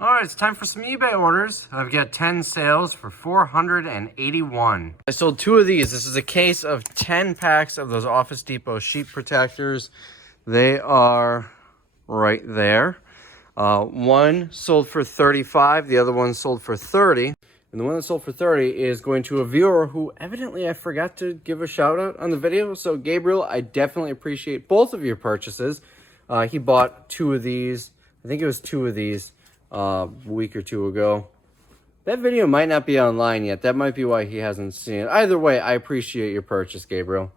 All right, it's time for some eBay orders. I've got 10 sales for $481. I sold 2 of these. This is a case of 10 packs of those Office Depot sheet protectors. They are right there. One sold for $35, the other one sold for $30. And the one that sold for $30 is going to a viewer who evidently I forgot to give a shout out on the video. So Gabriel, I definitely appreciate both of your purchases. He bought 2 of these. I think it was 2 of these a week or 2 ago. That video might not be online yet. That might be why he hasn't seen it. Either way, I appreciate your purchase, Gabriel.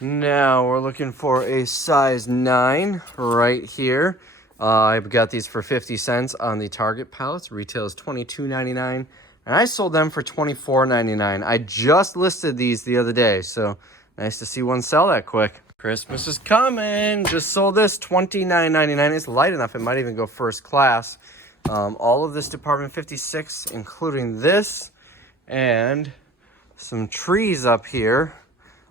Now we're looking for a size 9 right here. I've got these for 50 cents on the Target pallets. Retail is $22.99. And I sold them for $24.99. I just listed these the other day, so nice to see one sell that quick. Christmas is coming. Just sold this, $29.99. It's light enough, it might even go first class. All of this Department 56, including this, and some trees up here.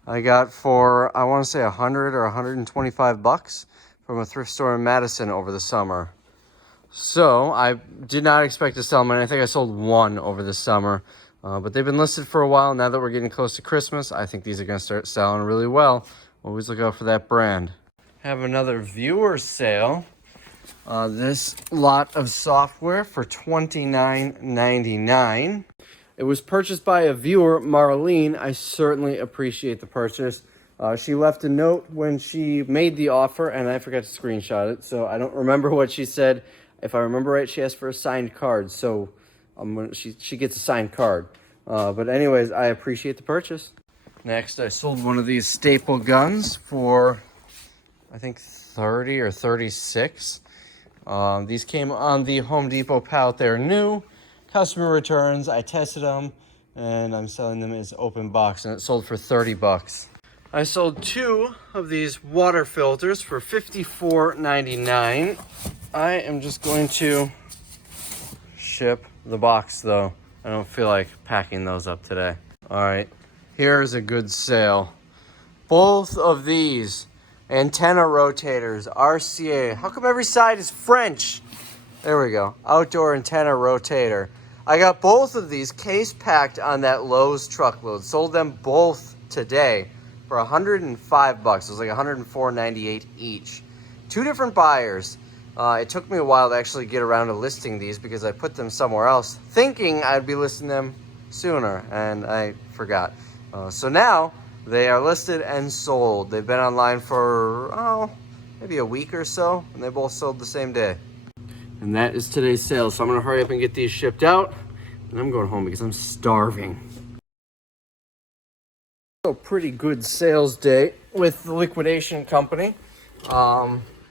I got for, I want to say 100 or 125 bucks from a thrift store in Madison over the summer. So I did not expect to sell them, and I think I sold 1 over the summer. But they've been listed for a while. Now that we're getting close to Christmas, I think these are going to start selling really well. Always look out for that brand. Have another viewer sale. This lot of software for $29.99. It was purchased by a viewer, Marlene. I certainly appreciate the purchase. She left a note when she made the offer, and I forgot to screenshot it, so I don't remember what she said. If I remember right, she asked for a signed card, so she gets a signed card. But anyways, I appreciate the purchase. Next, I sold one of these staple guns for, I think, 30 or 36. These came on the Home Depot pallet. They're new. Customer returns. I tested them, and I'm selling them as open box, and it sold for 30 bucks. I sold 2 of these water filters for $54.99. I am just going to ship the box, though. I don't feel like packing those up today. All right, here's a good sale. Both of these antenna rotators, RCA. How come every side is French? There we go. Outdoor antenna rotator. I got both of these case packed on that Lowe's truckload. Sold them both today for 105 bucks. It was like $104.98 each. 2 different buyers. It took me a while to actually get around to listing these because I put them somewhere else, thinking I'd be listing them sooner, and I forgot. So now they are listed and sold. They've been online for, maybe a week or so, and they both sold the same day. And that is today's sale. So I'm gonna hurry up and get these shipped out, and I'm going home because I'm starving. A pretty good sales day with the liquidation company.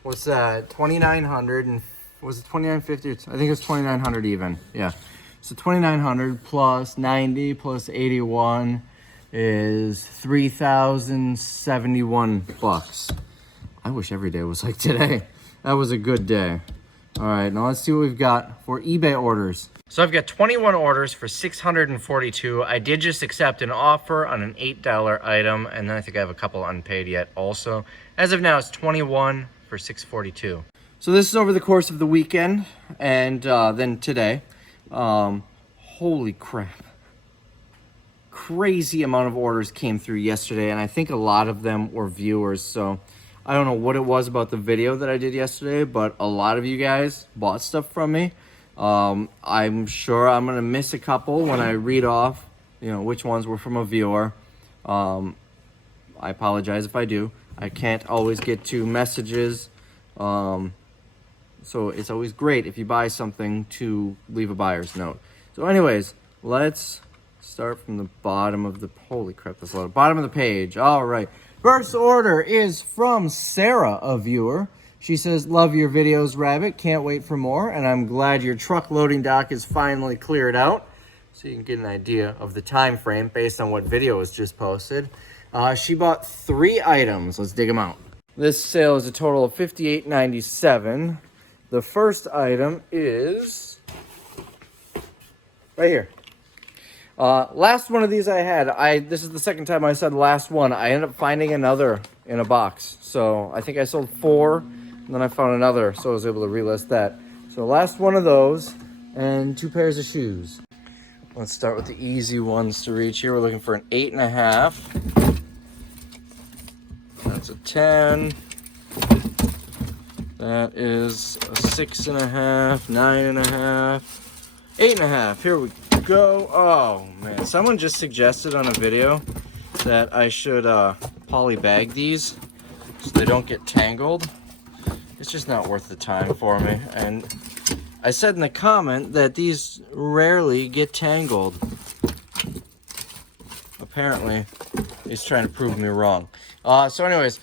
What's that? 2,900, and was it 2,950? I think it was 2,900 even. Yeah. So 2,900 plus 90 plus 81 is 3,071 bucks. I wish every day was like today. That was a good day. All right, now let's see what we've got for eBay orders. So I've got 21 orders for $642. I did just accept an offer on an $8 item, and then I think I have a couple unpaid yet also. As of now, it's 21 for $642. So this is over the course of the weekend, and then today. Holy crap. Crazy amount of orders came through yesterday, and I think a lot of them were viewers, so I don't know what it was about the video that I did yesterday, but a lot of you guys bought stuff from me. I'm sure I'm gonna miss a couple when I read off, which ones were from a viewer. I apologize if I do. I can't always get to messages, so it's always great if you buy something to leave a buyer's note. So anyways, let's start from the bottom of the, holy crap, that's a lot. Bottom of the page. All right. First order is from Sarah, a viewer. She says, love your videos, Rabbit. Can't wait for more. And I'm glad your truck loading dock is finally cleared out, so you can get an idea of the time frame based on what video was just posted. She bought 3 items. Let's dig them out. This sale is a total of $58.97. The first item is right here. Last one of these I had. This is the second time I said last one. I ended up finding another in a box. So I think I sold 4, and then I found another, so I was able to relist that. So So last one of those and 2 pairs of shoes. Let's start with the easy ones to reach here. We're looking for an 8.5. That's a 10. That is a 6.5, 9.5, 8.5. Here we go. Oh man, someone just suggested on a video that I should poly bag these so they don't get tangled. It's just not worth the time for me. And I said in the comment that these rarely get tangled. Apparently, he's trying to prove me wrong. So anyways,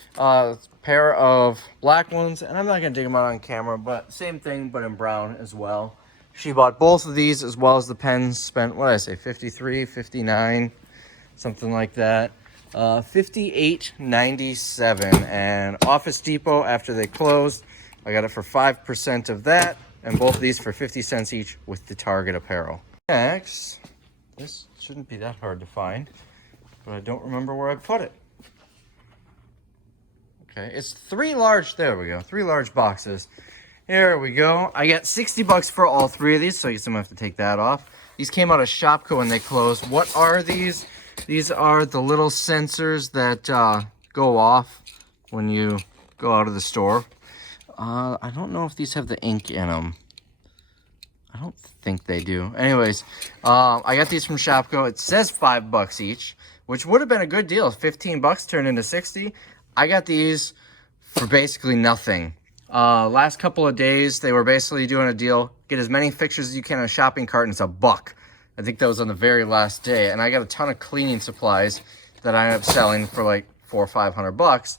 pair of black ones, and I'm not gonna dig them out on camera, but same thing, but in brown as well. She bought both of these as well as the pens. Spent, what did I say, 53, 59, something like that. 58.97, and Office Depot, after they closed, I got it for 5% of that, and both of these for 50 cents each with the Target apparel. Next, this shouldn't be that hard to find, but I don't remember where I put it. Okay, it's 3 large, there we go, 3 large boxes. Here we go. I got 60 bucks for all 3 of these, so I guess I'm gonna have to take that off. These came out of Shopko when they closed. What are these? These are the little sensors that go off when you go out of the store. I don't know if these have the ink in them. I don't think they do. Anyways, I got these from Shopko. It says 5 bucks each, which would have been a good deal. 15 bucks turned into 60. I got these for basically nothing. Last couple of days, they were basically doing a deal. Get as many fixtures as you can in a shopping cart, and it's $1. I think that was on the very last day. And I got a ton of cleaning supplies that I ended up selling for like $400 or $500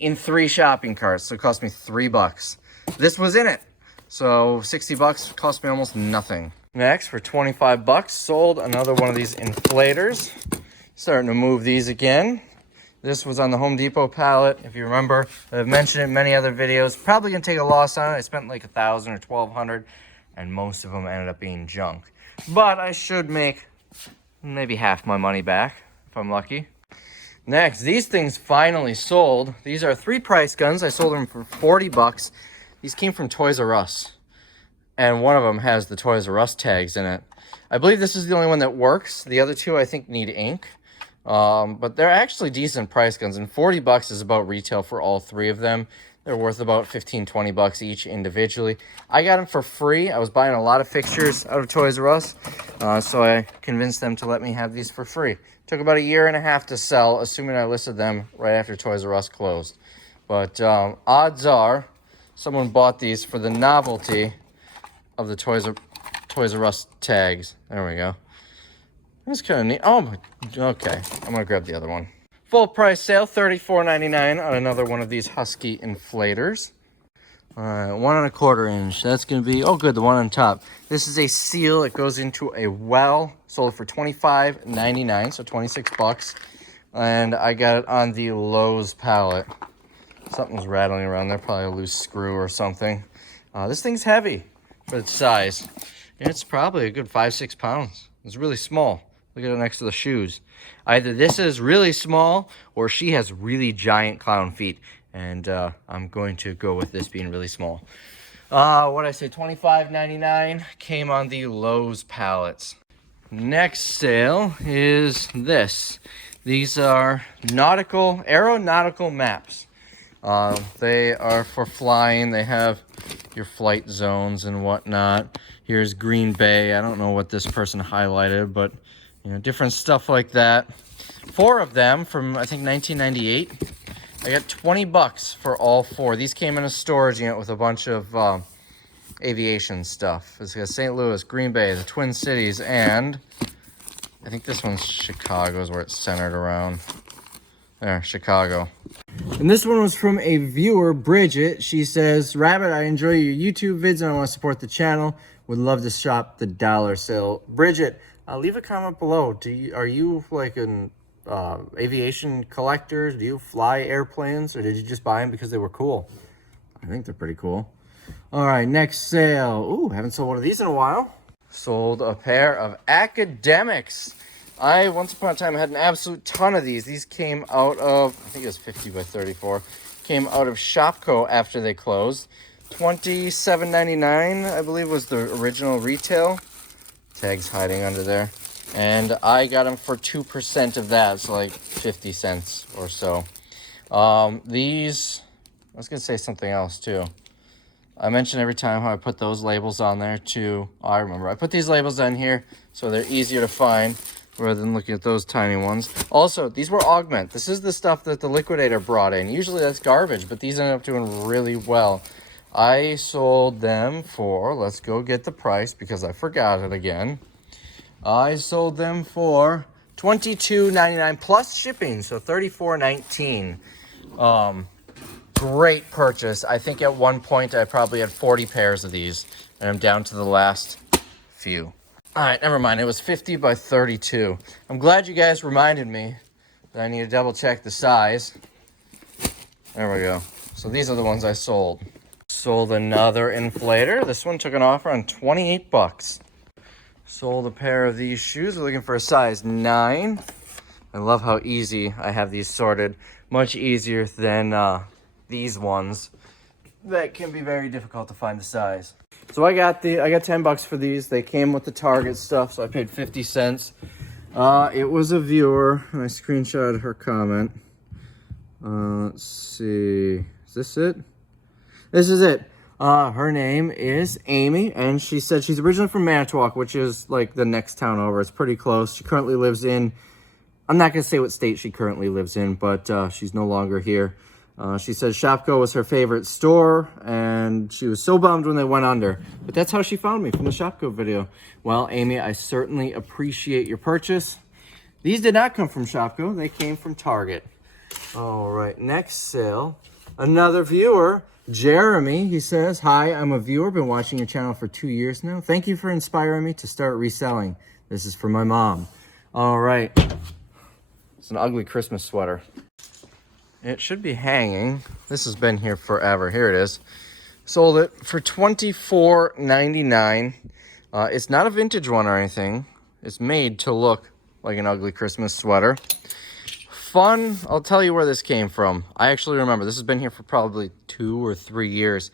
in 3 shopping carts. So it cost me $3. This was in it. So 60 bucks cost me almost nothing. Next, for 25 bucks, sold another one of these inflators. Starting to move these again. This was on the Home Depot pallet. If you remember, I've mentioned it in many other videos. Probably gonna take a loss on it. I spent like $1,000 or $1,200, and most of them ended up being junk. But I should make maybe half my money back if I'm lucky. Next, these things finally sold. These are 3 price guns. I sold them for 40 bucks. These came from Toys R Us, and one of them has the Toys R Us tags in it. I believe this is the only one that works. The other 2 I think need ink. But they're actually decent price guns, and 40 bucks is about retail for all 3 of them. They're worth about 15, 20 bucks each individually. I got them for free. I was buying a lot of fixtures out of Toys R Us, so I convinced them to let me have these for free. Took about 1.5 years to sell, assuming I listed them right after Toys R Us closed. But odds are someone bought these for the novelty of the Toys R Us tags. There we go. That's kind of neat. Oh, okay. I'm going to grab the other one. Full price sale, $34.99 on another one of these Husky inflators. 1.25 inch. That's going to be, oh good, the one on top. This is a seal. It goes into a well. Sold it for $25.99, so 26 bucks. And I got it on the Lowe's pallet. Something's rattling around there, probably a loose screw or something. This thing's heavy for its size. It's probably a good 5-6 pounds. It's really small. Look at it next to the shoes. Either this is really small or she has really giant clown feet. And I'm going to go with this being really small. What did I say? $25.99 came on the Lowe's pallets. Next sale is this. These are Nautical, Aeronautical maps. They are for flying. They have your flight zones and whatnot. Here's Green Bay. I don't know what this person highlighted, but you know, different stuff like that. 4 of them from, I think, 1998. I got 20 bucks for all 4. These came in a storage unit with a bunch of aviation stuff. It's got St. Louis, Green Bay, the Twin Cities, and I think this one's Chicago is where it's centered around. There, Chicago. And this one was from a viewer, Bridget. She says, Rabbit, I enjoy your YouTube vids and I want to support the channel. Would love to shop the dollar sale. Bridget, leave a comment below. Are you like an aviation collector? Do you fly airplanes, or did you just buy them because they were cool? I think they're pretty cool. All right, next sale. Ooh, haven't sold one of these in a while. Sold a pair of Academics. I, once upon a time, had an absolute ton of these. These came out of, I think it was 50 by 34. Came out of Shopko after they closed. $27.99, I believe, was the original retail. Tag's hiding under there. And I got them for 2% of that, so like 50 cents or so. These, I was going to say something else too. I mention every time how I put those labels on there too. Oh, I remember. I put these labels on here so they're easier to find rather than looking at those tiny ones. Also, these were augment. This is the stuff that the liquidator brought in. Usually that's garbage, but these ended up doing really well. I sold them for, let's go get the price because I forgot it again. I sold them for $22.99 plus shipping, so $34.19. Great purchase. I think at one point I probably had 40 pairs of these, and I'm down to the last few. All right, never mind. It was 50 by 32. I'm glad you guys reminded me that I need to double check the size. There we go. So these are the ones I sold. Sold another inflator. This one took an offer on 28 bucks. Sold a pair of these shoes. We're looking for a size 9. I love how easy I have these sorted. Much easier than these ones that can be very difficult to find the size. So I got 10 bucks for these. They came with the Target stuff, so I paid 50 cents. It was a viewer. I screenshotted her comment. Let's see. Is this it? This is it. Her name is Amy, and she said she's originally from Manitowoc, which is like the next town over. It's pretty close. She currently lives in, I'm not going to say what state she currently lives in, but she's no longer here. She says Shopko was her favorite store, and she was so bummed when they went under. But that's how she found me, from the Shopko video. Well, Amy, I certainly appreciate your purchase. These did not come from Shopko. They came from Target. All right, next sale. Another viewer, Jeremy, he says, "Hi, I'm a viewer, been watching your channel for 2 years now. Thank you for inspiring me to start reselling. This is for my mom." All right. It's an ugly Christmas sweater. It should be hanging. This has been here forever. Here it is. Sold it for $24.99. It's not a vintage one or anything. It's made to look like an ugly Christmas sweater. Fun. I'll tell you where this came from. I actually remember. This has been here for probably 2 or 3 years.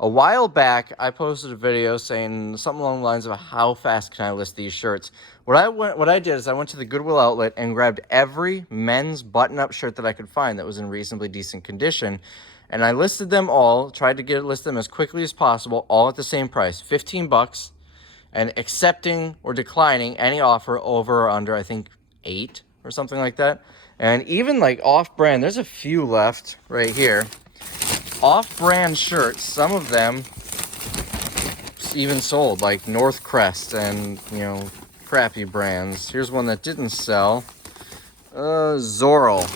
A while back, I posted a video saying something along the lines of how fast can I list these shirts. What I did is I went to the Goodwill outlet and grabbed every men's button-up shirt that I could find that was in reasonably decent condition, and I listed them all, tried to list them as quickly as possible, all at the same price, 15 bucks, and accepting or declining any offer over or under, I think, 8 or something like that. And even like off-brand, there's a few left right here. Off-brand shirts, some of them even sold, like North Crest and, you know, crappy brands. Here's one that didn't sell, Zorro.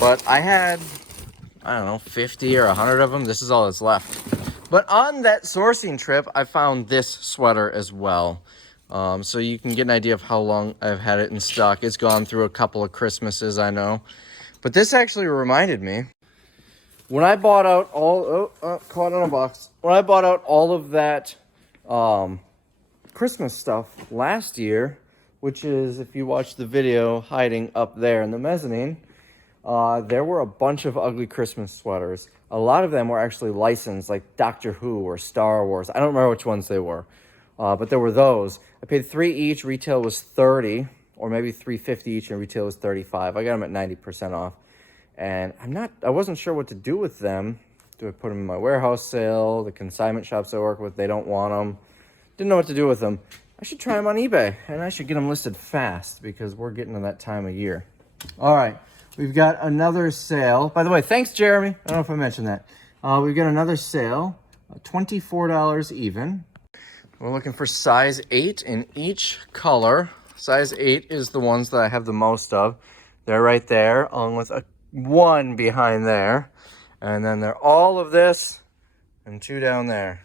But I had, I don't know, 50 or 100 of them. This is all that's left. But on that sourcing trip, I found this sweater as well. So you can get an idea of how long I've had it in stock. It's gone through a couple of Christmases, I know. But this actually reminded me. When I bought out caught on a box. When I bought out all of that Christmas stuff last year, which is, if you watch the video, hiding up there in the mezzanine, there were a bunch of ugly Christmas sweaters. A lot of them were actually licensed, like Doctor Who or Star Wars. I don't remember which ones they were, but there were those. I paid $3 each. Retail was $30, or maybe $3.50 each, and retail was $35. I got them at 90% off. And I wasn't sure what to do with them. Do I put them in my warehouse sale? The consignment shops I work with, they don't want them. Didn't know what to do with them. I should try them on eBay, and I should get them listed fast because we're getting to that time of year. All right, we've got another sale. By the way, thanks, Jeremy. I don't know if I mentioned that. We've got another sale, $24 even. We're looking for size 8 in each color. Size 8 is the ones that I have the most of. They're right there, along with a 1 behind there, and then they're all of this and 2 down there.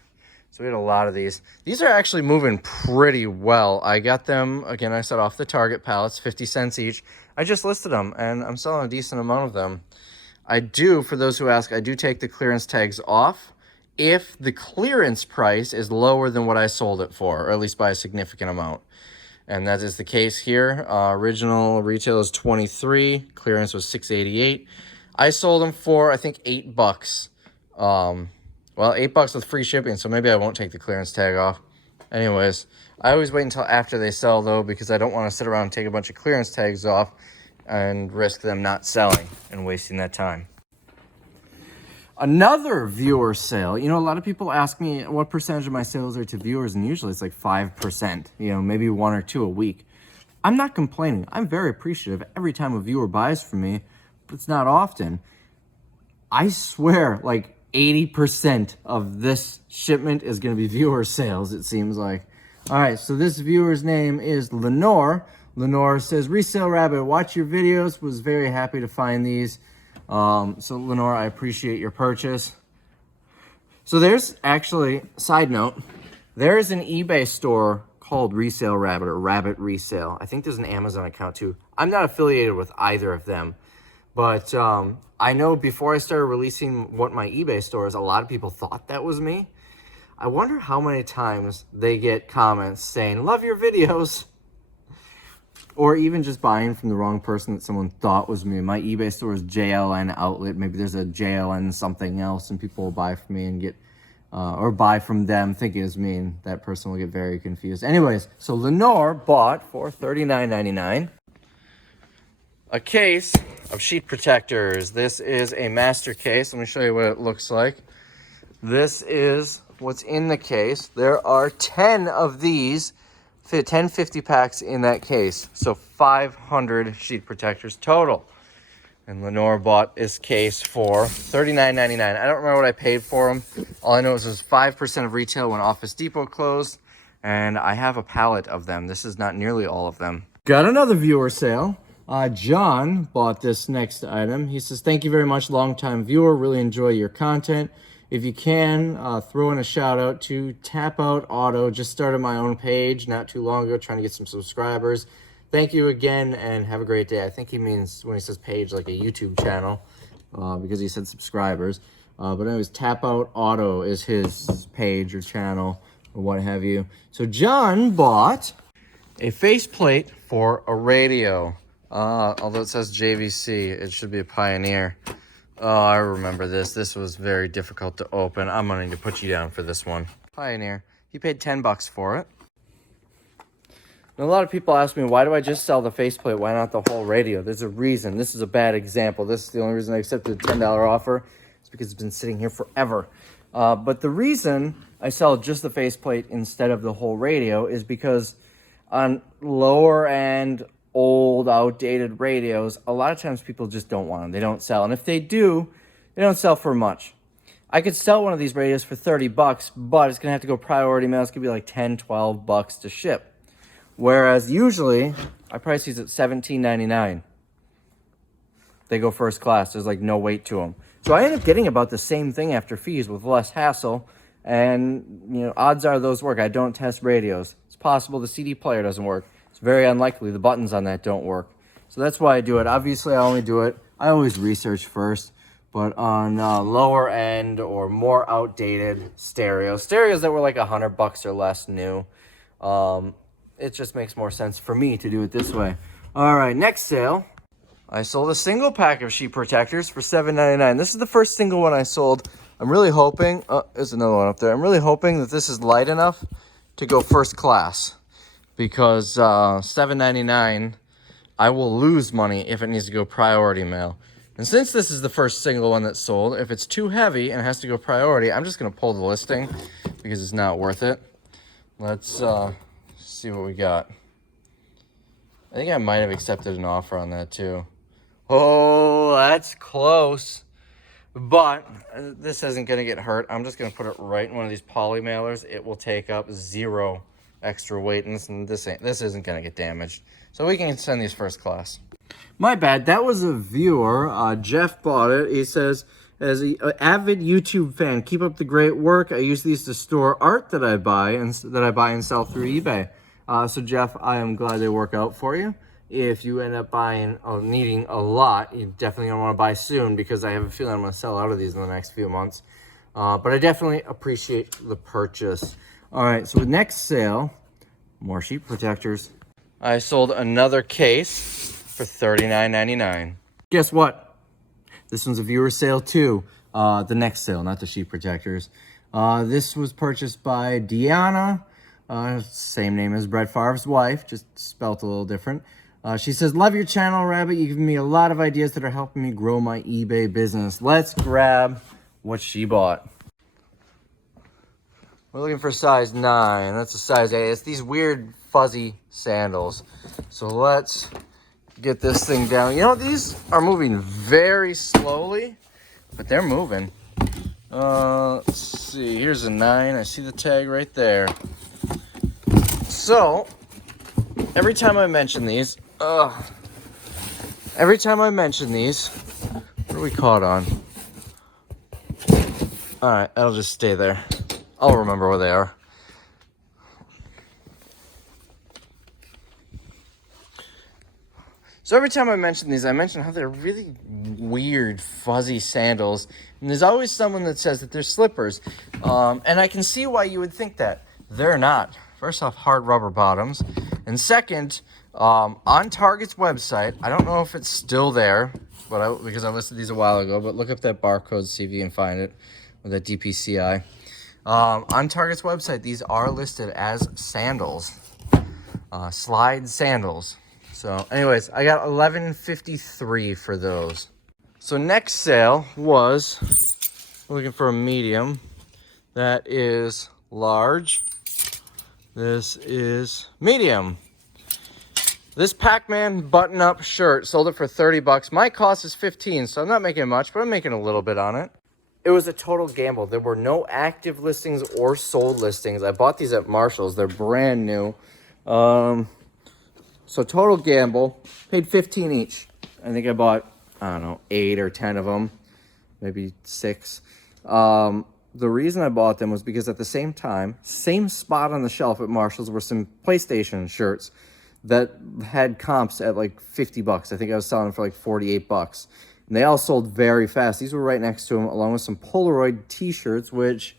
So we had a lot of these. These are actually moving pretty well. I got them, again, I said off the Target pallets, 50 cents each. I just listed them, and I'm selling a decent amount of them. I do, for those who ask, I do take the clearance tags off if the clearance price is lower than what I sold it for, or at least by a significant amount. And that is the case here. Original retail is $23. Clearance was $6.88. I sold them for, I think, $8 Well, $8 with free shipping, so maybe I won't take the clearance tag off. Anyways, I always wait until after they sell, though, because I don't want to sit around and take a bunch of clearance tags off and risk them not selling and wasting that time. Another viewer sale. You know, a lot of people ask me what percentage of my sales are to viewers, and usually it's like 5%, you know, maybe 1 or 2 a week. I'm not complaining. I'm very appreciative every time a viewer buys from me, but it's not often. I swear, like 80% of this shipment is going to be viewer sales, it seems like. All right, so this viewer's name is Lenore. Lenore says, Resale Rabbit, watch your videos. Was very happy to find these. So Lenore, I appreciate your purchase. So there's actually, side note, there's an eBay store called Resale Rabbit or Rabbit Resale. I think there's an Amazon account too. I'm not affiliated with either of them. But I know before I started releasing what my eBay store is, a lot of people thought that was me. I wonder how many times they get comments saying, love your videos. Or even just buying from the wrong person that someone thought was me. My eBay store is JLN Outlet. Maybe there's a JLN something else, and people will buy from me and get, or buy from them thinking it's me, and that person will get very confused. Anyways, so Lenore bought for $39.99 a case of sheet protectors. This is a master case. Let me show you what it looks like. This is what's in the case. There are 10 of these, 10 50 packs in that case. So 500 sheet protectors total. And Lenore bought this case for $39.99. I don't remember what I paid for them. All I know is it was 5% of retail when Office Depot closed. And I have a pallet of them. This is not nearly all of them. Got another viewer sale. John bought this next item. He says, thank you very much, longtime viewer. Really enjoy your content. If you can, throw in a shout out to Tap Out Auto. Just started my own page not too long ago, trying to get some subscribers. Thank you again, and have a great day. I think he means when he says page, like a YouTube channel, because he said subscribers. But anyways, Tap Out Auto is his page or channel or what have you. So John bought a faceplate for a radio. Although it says JVC, it should be a Pioneer. Oh, I remember this. This was very difficult to open. I'm going to put you down for this one. Pioneer. He paid $10 for it. And a lot of people ask me, why do I just sell the faceplate? Why not the whole radio? There's a reason. This is a bad example. This is the only reason I accepted the $10 offer. It's because it's been sitting here forever. But the reason I sell just the faceplate instead of the whole radio is because on lower end, old, outdated radios, a lot of times people just don't want them. They don't sell. And if they do, they don't sell for much. I could sell one of these radios for $30, but it's going to have to go priority mail. It's going to be like $10, $12 to ship. Whereas usually, I price these at $17.99. They go first class. There's like no weight to them. So I end up getting about the same thing after fees with less hassle. And, you know, odds are those work. I don't test radios. It's possible the CD player doesn't work. It's very unlikely the buttons on that don't work. So that's why I do it. Obviously, I only do it. I always research first. But on lower end or more outdated stereos that were like $100 or less new, it just makes more sense for me to do it this way. All right, next sale. I sold a single pack of sheet protectors for $7.99. This is the first single one I sold. I'm really hoping, there's another one up there. I'm really hoping that this is light enough to go first class. Because $7.99, I will lose money if it needs to go priority mail. And since this is the first single one that's sold, if it's too heavy and has to go priority, I'm just going to pull the listing because it's not worth it. Let's see what we got. I think I might have accepted an offer on that too. Oh, that's close. But this isn't going to get hurt. I'm just going to put it right in one of these poly mailers. It will take up 0 extra weight, and this isn't going to get damaged. So we can send these first class. My bad. That was a viewer. Jeff bought it. He says, as an avid YouTube fan, keep up the great work. I use these to store art that I buy and sell through eBay. So Jeff, I am glad they work out for you. If you end up buying or needing a lot, you definitely don't want to buy soon because I have a feeling I'm going to sell out of these in the next few months. But I definitely appreciate the purchase. All right, so the next sale, more sheet protectors. I sold another case for $39.99. Guess what? This one's a viewer sale too. The next sale, not the sheet protectors. This was purchased by Deanna, same name as Brett Favre's wife, just spelt a little different. She says, love your channel, Rabbit. You've given me a lot of ideas that are helping me grow my eBay business. Let's grab what she bought. We're looking for size 9. That's a size 8. It's these weird fuzzy sandals. So let's get this thing down. You know, these are moving very slowly, but they're moving. Let's see. Here's a 9. I see the tag right there. So, every time I mention these, what are we caught on? Alright, that'll just stay there. I'll remember where they are. So every time I mention these, I mention how they're really weird, fuzzy sandals. And there's always someone that says that they're slippers. And I can see why you would think that. They're not. First off, hard rubber bottoms. And second, on Target's website, I don't know if it's still there, but because I listed these a while ago, but look up that barcode, see if you can find it, or that DPCI. On Target's website, these are listed as sandals, slide sandals. So anyways, I got $11.53 for those. So next sale was, looking for a medium. That is large. This is medium. This Pac-Man button-up shirt, sold it for 30 bucks. My cost is 15, so I'm not making much, but I'm making a little bit on it. It was a total gamble. There were no active listings or sold listings. I bought these at Marshall's. They're brand new. So total gamble, paid 15 each. I think I bought, I don't know, 8 or 10 of them, maybe 6. The reason I bought them was because at the same time, same spot on the shelf at Marshall's were some PlayStation shirts that had comps at like 50 bucks. I think I was selling them for like 48 bucks. And they all sold very fast. These were right next to them, along with some Polaroid T-shirts, which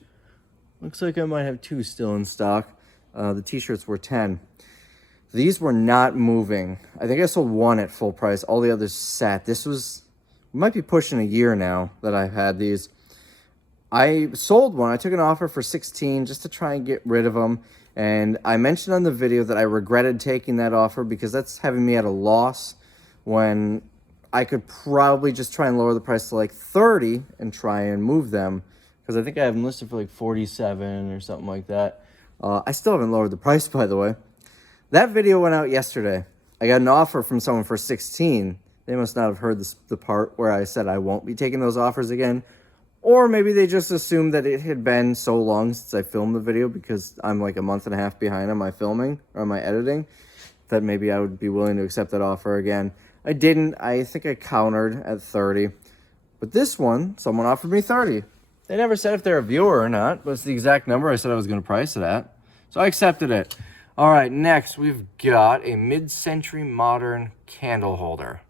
looks like I might have 2 still in stock. The T-shirts were 10. These were not moving. I think I sold 1 at full price. All the others sat. This was, might be pushing a year now that I've had these. I sold one. I took an offer for 16 just to try and get rid of them. And I mentioned on the video that I regretted taking that offer because that's having me at a loss when I could probably just try and lower the price to like 30 and try and move them. Because I think I have them listed for like 47 or something like that. I still haven't lowered the price, by the way. That video went out yesterday. I got an offer from someone for 16. They must not have heard the part where I said I won't be taking those offers again. Or maybe they just assumed that it had been so long since I filmed the video because I'm like a month and a half behind on my filming or my editing that maybe I would be willing to accept that offer again. I didn't. I think I countered at 30. But this one, someone offered me 30. They never said if they're a viewer or not, but it's the exact number I said I was going to price it at. So I accepted it. All right, next we've got a mid-century modern candle holder.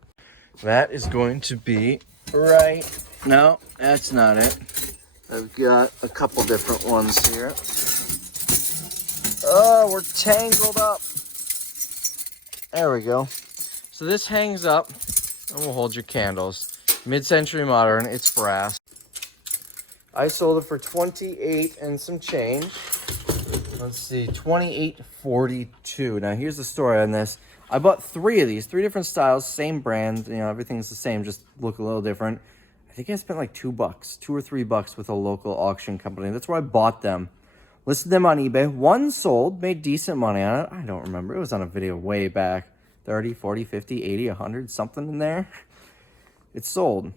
That is going to be right. No, that's not it. I've got a couple different ones here. Oh, we're tangled up. There we go. So this hangs up and will hold your candles. Mid-century modern, it's brass. I sold it for 28 and some change. Let's see, 28.42. Now here's the story on this. I bought 3 of these, 3 different styles, same brand. You know, everything's the same, just look a little different. I think I spent like $2, $2 or $3 with a local auction company. That's where I bought them. Listed them on eBay. 1 sold, made decent money on it. I don't remember. It was on a video way back. 30, 40, 50, 80, 100, something in there. It sold.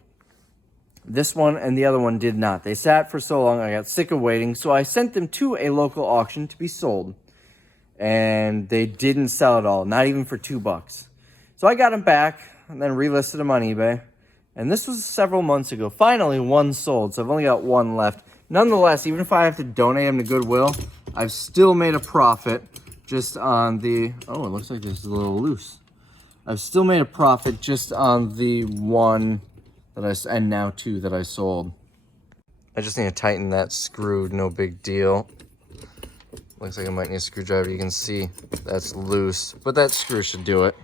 This one and the other one did not. They sat for so long, I got sick of waiting, so I sent them to a local auction to be sold. And they didn't sell at all, not even for $2. So I got them back and then relisted them on eBay. And this was several months ago. Finally, 1 sold, so I've only got 1 left. Nonetheless, even if I have to donate them to Goodwill, I've still made a profit just on the... Oh, it looks like this is a little loose. I've still made a profit just on the 1... and now 2 that I sold. I just need to tighten that screw, no big deal. Looks like I might need a screwdriver. You can see that's loose, but that screw should do it.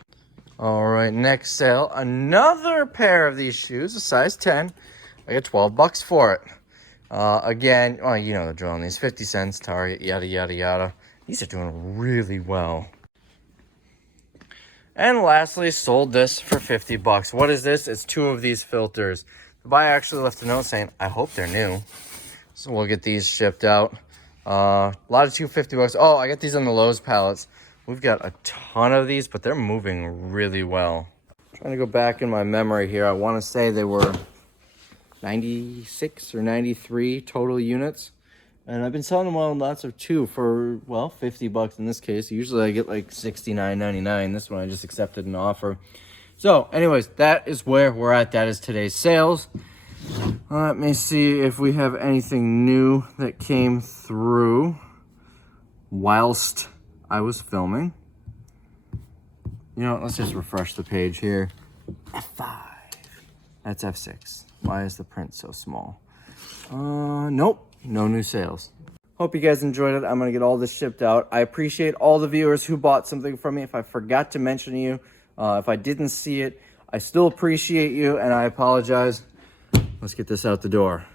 All right, next sale, another pair of these shoes, a size 10. I got $12 for it. Again, well, you know the drill on these. 50 cents, Target, yada, yada, yada. These are doing really well. And lastly, sold this for 50 bucks. What is this? It's 2 of these filters. The buyer actually left a note saying, I hope they're new. So we'll get these shipped out. A lot of 250 bucks. Oh, I got these on the Lowe's pallets. We've got a ton of these, but they're moving really well. Trying to go back in my memory here. I want to say they were 96 or 93 total units. And I've been selling them on lots of 2 for, well, 50 bucks in this case. Usually I get like $69.99. This one I just accepted an offer. So anyways, that is where we're at. That is today's sales. Let me see if we have anything new that came through whilst I was filming. You know what, let's just refresh the page here. F5. That's F6. Why is the print so small? Nope. No new sales. Hope you guys enjoyed it. I'm going to get all this shipped out. I appreciate all the viewers who bought something from me. If I forgot to mention you, if I didn't see it, I still appreciate you, and I apologize. Let's get this out the door.